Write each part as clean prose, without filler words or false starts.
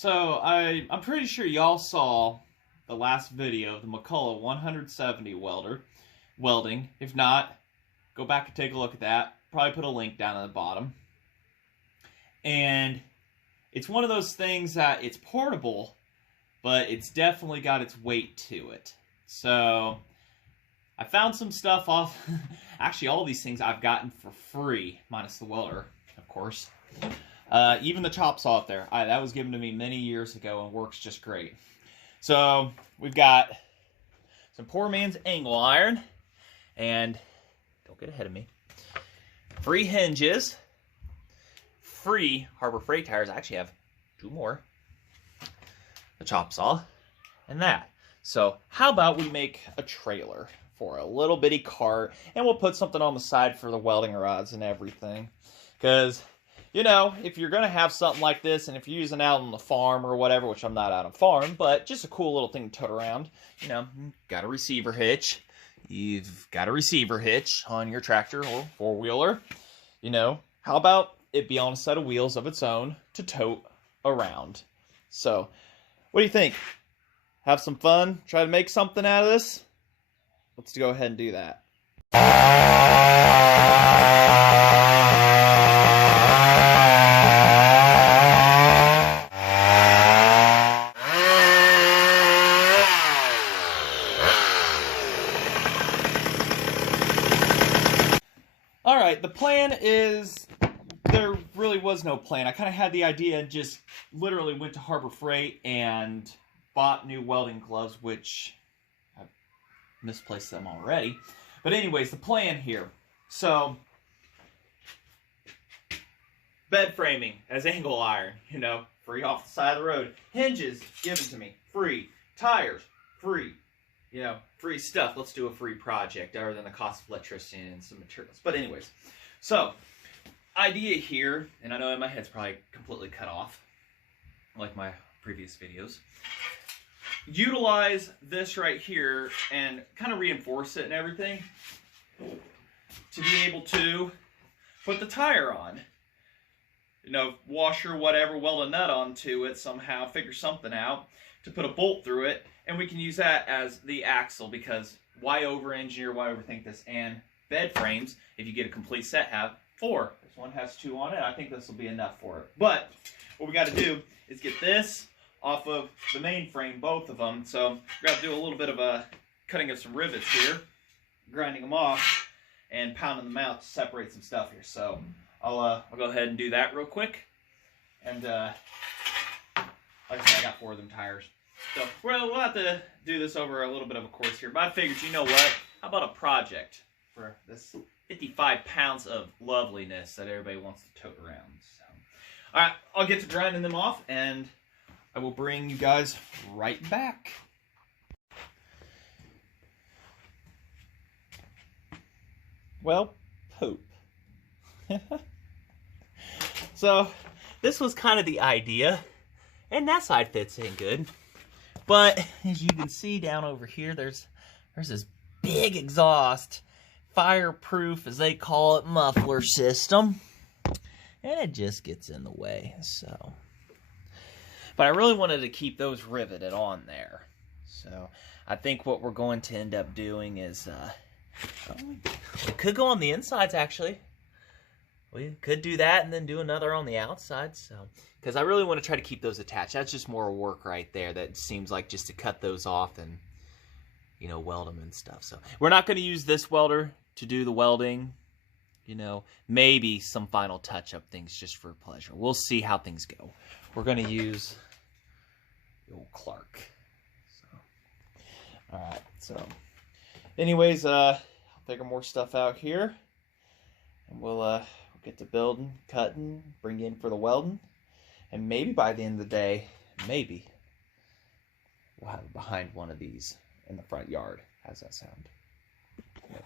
So I'm pretty sure y'all saw the last video of the McCulloch 170 welding. If not, go back and take a look at that. Probably put a link down at the bottom. And it's one of those things that it's portable, but it's definitely got its weight to it. So I found some stuff off. Actually, all these things I've gotten for free, minus the welder, of course. Even the chop saw up there. That was given to me many years ago and works just great. So we've got some poor man's angle iron, and don't get ahead of me. Free hinges, free Harbor Freight tires. I actually have 2 more. The chop saw, and that. So how about we make a trailer for a little bitty cart, and we'll put something on the side for the welding rods and everything. Because, you know, if you're going to have something like this, and if you're using it out on the farm or whatever, which I'm not out on farm, but just a cool little thing to tote around, you know, got a receiver hitch. You've got a receiver hitch on your tractor or four-wheeler. You know, how about it be on a set of wheels of its own to tote around? So, what do you think? Have some fun? Try to make something out of this? Let's go ahead and do that. Alright, the plan is, there really was no plan. I kind of had the idea and just literally went to Harbor Freight and bought new welding gloves, which I've misplaced them already. But anyways, the plan here. So, bed framing as angle iron, you know, free off the side of the road. Hinges given to me, free. Tires, free. You know, free stuff. Let's do a free project other than the cost of electricity and some materials. But anyways, so idea here, and I know in my head's probably completely cut off, like my previous videos. Utilize this right here and kind of reinforce it and everything to be able to put the tire on. You know, washer, whatever, weld a nut onto it somehow, figure something out to put a bolt through it, and we can use that as the axle, because why over-engineer, why overthink this? And bed frames, if you get a complete set, have 4. This one has 2 on it. I think this will be enough for it. But what we got to do is get this off of the main frame, both of them. So we're going to do a little bit of a cutting of some rivets here, grinding them off, and pounding them out to separate some stuff here. So I'll go ahead and do that real quick. And like I said, I got 4 of them tires. So we'll have to do this over a little bit of a course here. But I figured, you know what? How about a project for this 55 pounds of loveliness that everybody wants to tote around? So, all right, I'll get to grinding them off, and I will bring you guys right back. Well, poop. So, this was kind of the idea, and that side fits in good. But, as you can see down over here, there's this big exhaust, fireproof, as they call it, muffler system. And it just gets in the way, so. But I really wanted to keep those riveted on there. So, I think what we're going to end up doing is, it could go on the insides, actually. We could do that and then do another on the outside, so. Because I really want to try to keep those attached. That's just more work right there. That seems like just to cut those off and, you know, weld them and stuff. So, we're not going to use this welder to do the welding. You know, maybe some final touch-up things just for pleasure. We'll see how things go. We're going to use the old Clark. So, all right. So, anyways, I'll figure more stuff out here, and we'll get to building, cutting, bring in for the welding, and maybe by the end of the day, maybe we'll have it behind one of these in the front yard. How's that sound? Maybe.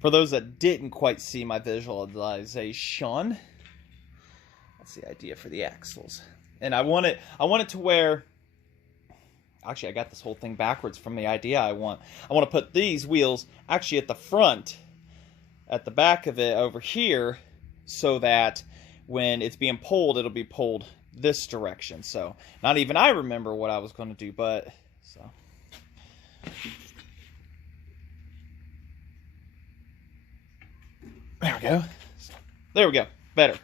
For those that didn't quite see my visualization, that's the idea for the axles. And I want it to where, actually I got this whole thing backwards from the idea I want. I want to put these wheels actually at the front, at the back of it over here, so that when it's being pulled, it'll be pulled this direction. So not even I remember what I was going to do, but so. There we go. There we go. Better.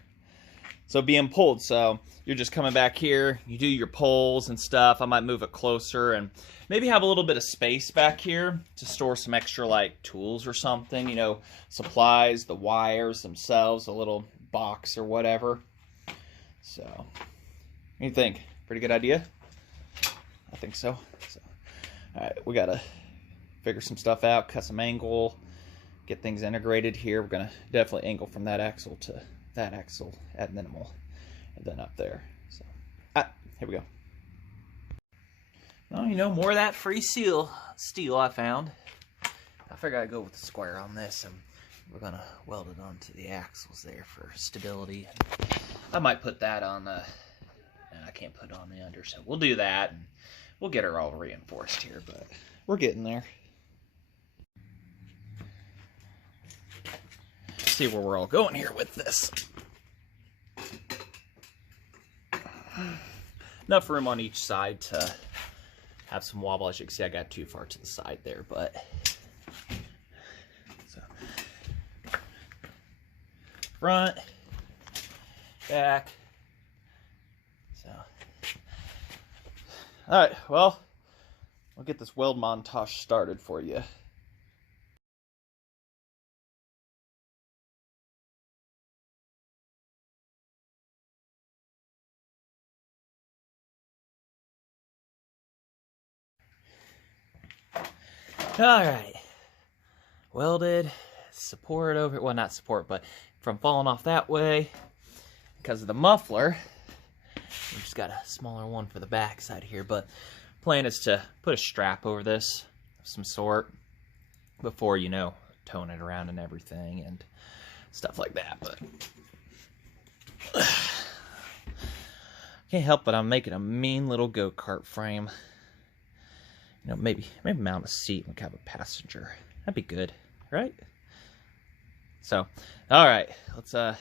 So being pulled, so you're just coming back here, you do your pulls and stuff. I might move it closer and maybe have a little bit of space back here to store some extra like tools or something, you know, supplies, the wires themselves, a little box or whatever. So, what do you think? Pretty good idea? I think so. All right, we gotta figure some stuff out, cut some angle, get things integrated here. We're gonna definitely angle from that axle to that axle at minimal, and then up there. So, here we go. Well, you know, more of that free steel I found. I figured I'd go with the square on this, and we're gonna weld it onto the axles there for stability. I might put that on the, I can't put it on the under, so we'll do that, and we'll get her all reinforced here, but we're getting there. See where we're all going here with this. Enough room on each side to have some wobble. As you can see, I got too far to the side there, but so front, back. So all right, well, we'll get this weld montage started for you. All right, welded, support over, well, not support, but from falling off that way because of the muffler. We just got a smaller one for the back side here, but plan is to put a strap over this of some sort before, you know, towing it around and everything and stuff like that. But can't help but I'm making a mean little go-kart frame. You know, maybe mount a seat and have a passenger. That'd be good, right? So, all right, let's we're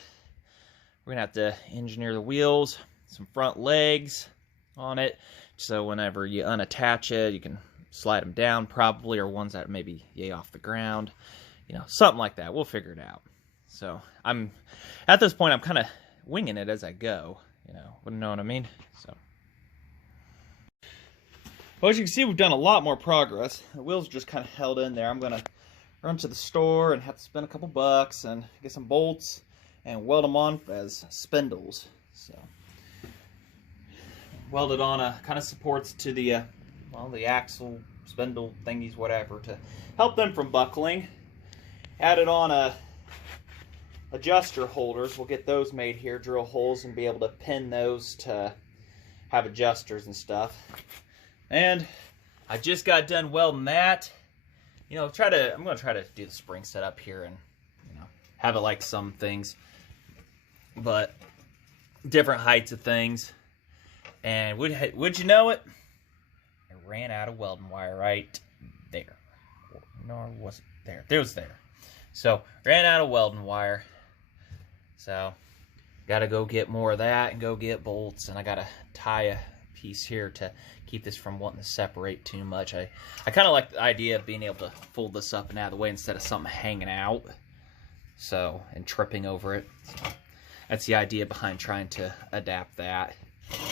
gonna have to engineer the wheels, some front legs on it, so whenever you unattach it, you can slide them down probably, or ones that maybe yay off the ground, you know, something like that. We'll figure it out. So I'm at this point, I'm kind of winging it as I go. You know what I mean? So. Well, as you can see, we've done a lot more progress. The wheels are just kind of held in there. I'm going to run to the store and have to spend a couple bucks and get some bolts and weld them on as spindles. So, welded on a kind of supports to the, well, the axle, spindle thingies, whatever, to help them from buckling. Added on a adjuster holders. We'll get those made here, drill holes, and be able to pin those to have adjusters and stuff. And I just got done welding that. You know, I'm going to try to do the spring setup here and, you know, have it like some things, but different heights of things. And would you know it? I ran out of welding wire right there. No, it wasn't there. There was there. So, ran out of welding wire. So, got to go get more of that and go get bolts. And I got to tie a piece here to keep this from wanting to separate too much. I kind of like the idea of being able to fold this up and out of the way instead of something hanging out, so, and tripping over it. So that's the idea behind trying to adapt that.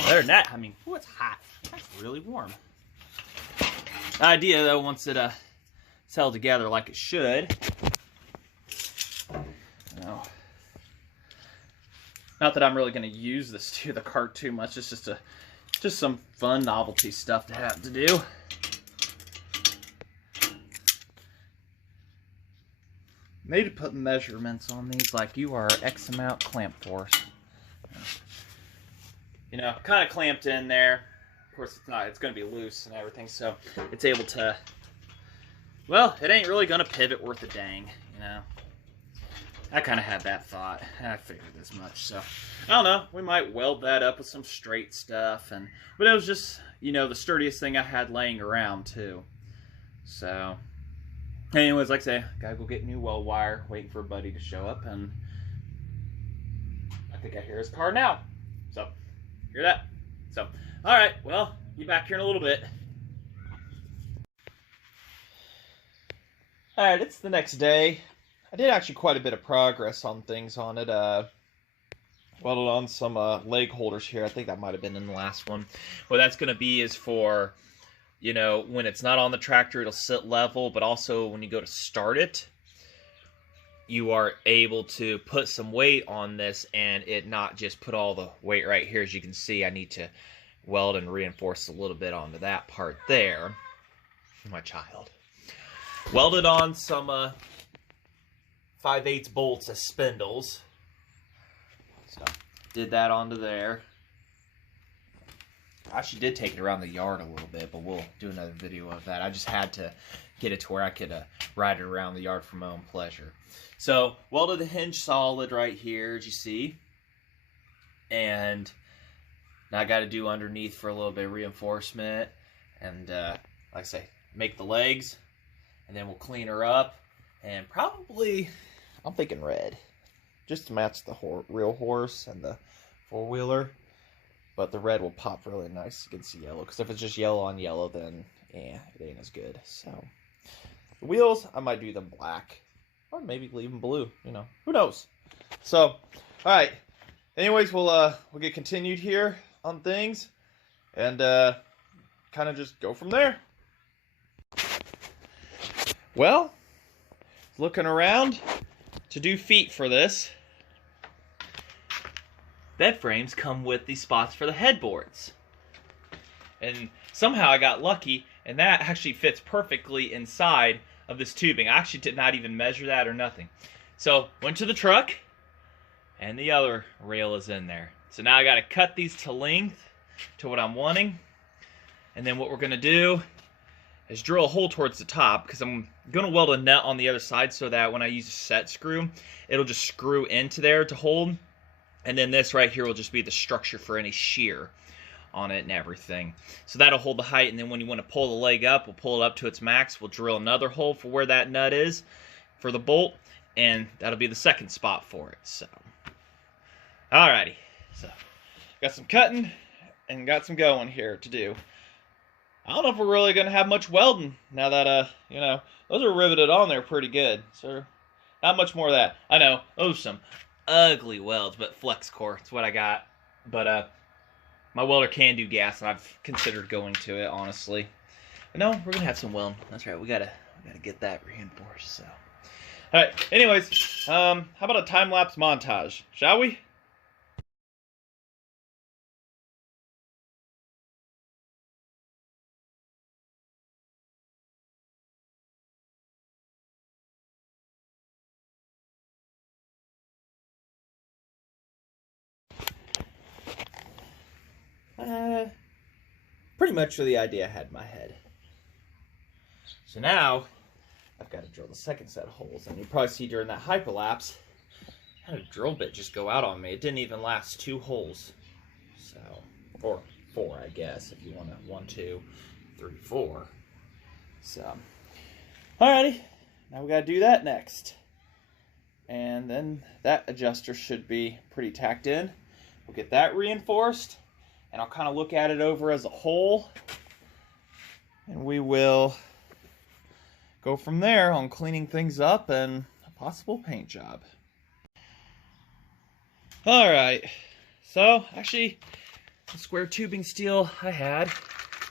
Other than that, I mean, ooh, it's hot. That's really warm. The idea, though, once it it's held together like it should, you know, not that I'm really going to use this to the cart too much. It's just some fun novelty stuff to have to do. Need to put measurements on these, like you are X amount clamp force. You know, kind of clamped in there. Of course, it's not. It's going to be loose and everything, so it's able to. Well, it ain't really going to pivot worth a dang, you know. I kind of had that thought. I figured as much. So, I don't know. We might weld that up with some straight stuff. But it was just, you know, the sturdiest thing I had laying around, too. So, anyways, like I say, gotta go get new weld wire. Waiting for a buddy to show up. And I think I hear his car now. So, Hear that? So, all right, well, be back here in a little bit. All right, it's the next day. I did actually quite a bit of progress on things on it. Welded on some leg holders here. I think that might have been in the last one. What that's going to be is for, you know, when it's not on the tractor, it'll sit level, but also when you go to start it, you are able to put some weight on this and it not just put all the weight right here. As you can see, I need to weld and reinforce a little bit onto that part there. My child. Welded on some 5/8 bolts as spindles. So, did that onto there. I actually did take it around the yard a little bit, but we'll do another video of that. I just had to get it to where I could ride it around the yard for my own pleasure. So, welded the hinge solid right here, as you see. And now I got to do underneath for a little bit of reinforcement. And, like I say, make the legs. And then we'll clean her up. And probably, I'm thinking red. Just to match the real horse and the four-wheeler. But the red will pop really nice against the yellow. Because if it's just yellow on yellow, then it ain't as good. So, the wheels, I might do them black. Or maybe leave them blue, you know. Who knows? So, alright. Anyways, we'll get continued here on things. And kind of just go from there. Well, looking around to do feet for this. Bed frames come with these spots for the headboards. And somehow I got lucky, and that actually fits perfectly inside of this tubing. I actually did not even measure that or nothing. So, went to the truck, and the other rail is in there. So now I got to cut these to length to what I'm wanting. And then what we're going to do is drill a hole towards the top, because I'm going to weld a nut on the other side so that when I use a set screw, it'll just screw into there to hold. And then this right here will just be the structure for any shear on it and everything. So that'll hold the height, and then when you want to pull the leg up, we'll pull it up to its max. We'll drill another hole for where that nut is for the bolt, and that'll be the second spot for it. So, alrighty. So, got some cutting and got some going here to do. I don't know if we're really going to have much welding now that, you know, those are riveted on there pretty good. So, not much more of that. I know, those are some ugly welds, but flex core, it's what I got. But, my welder can do gas, and I've considered going to it, honestly. But no, we're going to have some welding. That's right, we gotta get that reinforced, so. Alright, anyways, how about a time-lapse montage, shall we? Pretty much for the idea I had in my head. So now, I've got to drill the second set of holes. And you probably see during that hyperlapse, I had a drill bit just go out on me. It didn't even last 2 holes. So, or 4, I guess, if you want to 1, 2, 3, 4. So, alrighty. Now we got to do that next. And then that adjuster should be pretty tacked in. We'll get that reinforced. And I'll kind of look at it over as a whole. And we will go from there on cleaning things up and a possible paint job. Alright. So, actually, the square tubing steel I had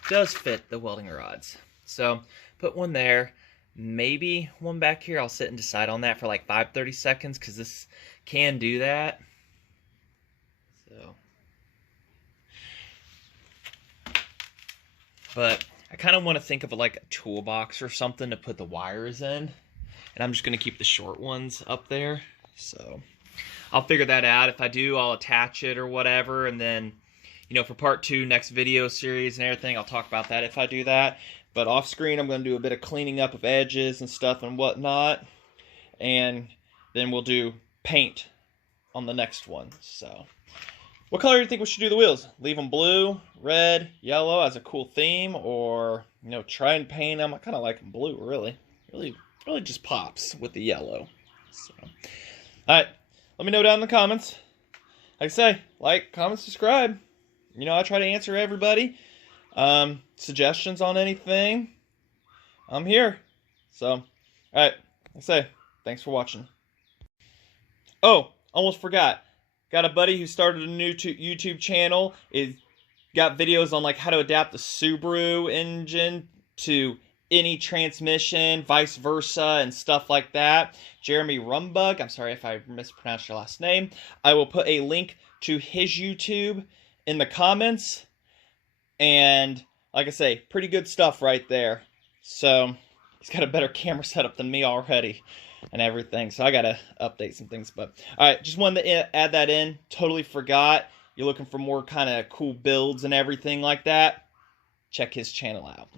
does fit the welding rods. So, put one there. Maybe one back here. I'll sit and decide on that for like 30 seconds because this can do that. So. But I kind of want to think of it like a toolbox or something to put the wires in. And I'm just going to keep the short ones up there. So I'll figure that out. If I do, I'll attach it or whatever. And then, you know, for part 2, next video series and everything, I'll talk about that if I do that. But off screen, I'm going to do a bit of cleaning up of edges and stuff and whatnot. And then we'll do paint on the next one. So. What color do you think we should do the wheels? Leave them blue, red, yellow as a cool theme, or, you know, try and paint them. I kind of like them blue, really. Really just pops with the yellow. So, alright, let me know down in the comments. Like I say, like, comment, subscribe. you know, I try to answer everybody. Suggestions on anything, I'm here. So, all right, like I say, thanks for watching. Oh, almost forgot. Got a buddy who started a new YouTube channel. Is got videos on like how to adapt the Subaru engine to any transmission, vice versa, and stuff like that. Jeremy Rumbaugh. I'm sorry if I mispronounced your last name. I will put a link to his YouTube in the comments. And like I say, pretty good stuff right there. So he's got a better camera setup than me already and everything. So I got to update some things. But all right, just wanted to add that in. Totally forgot. You're looking for more kind of cool builds and everything like that. Check his channel out.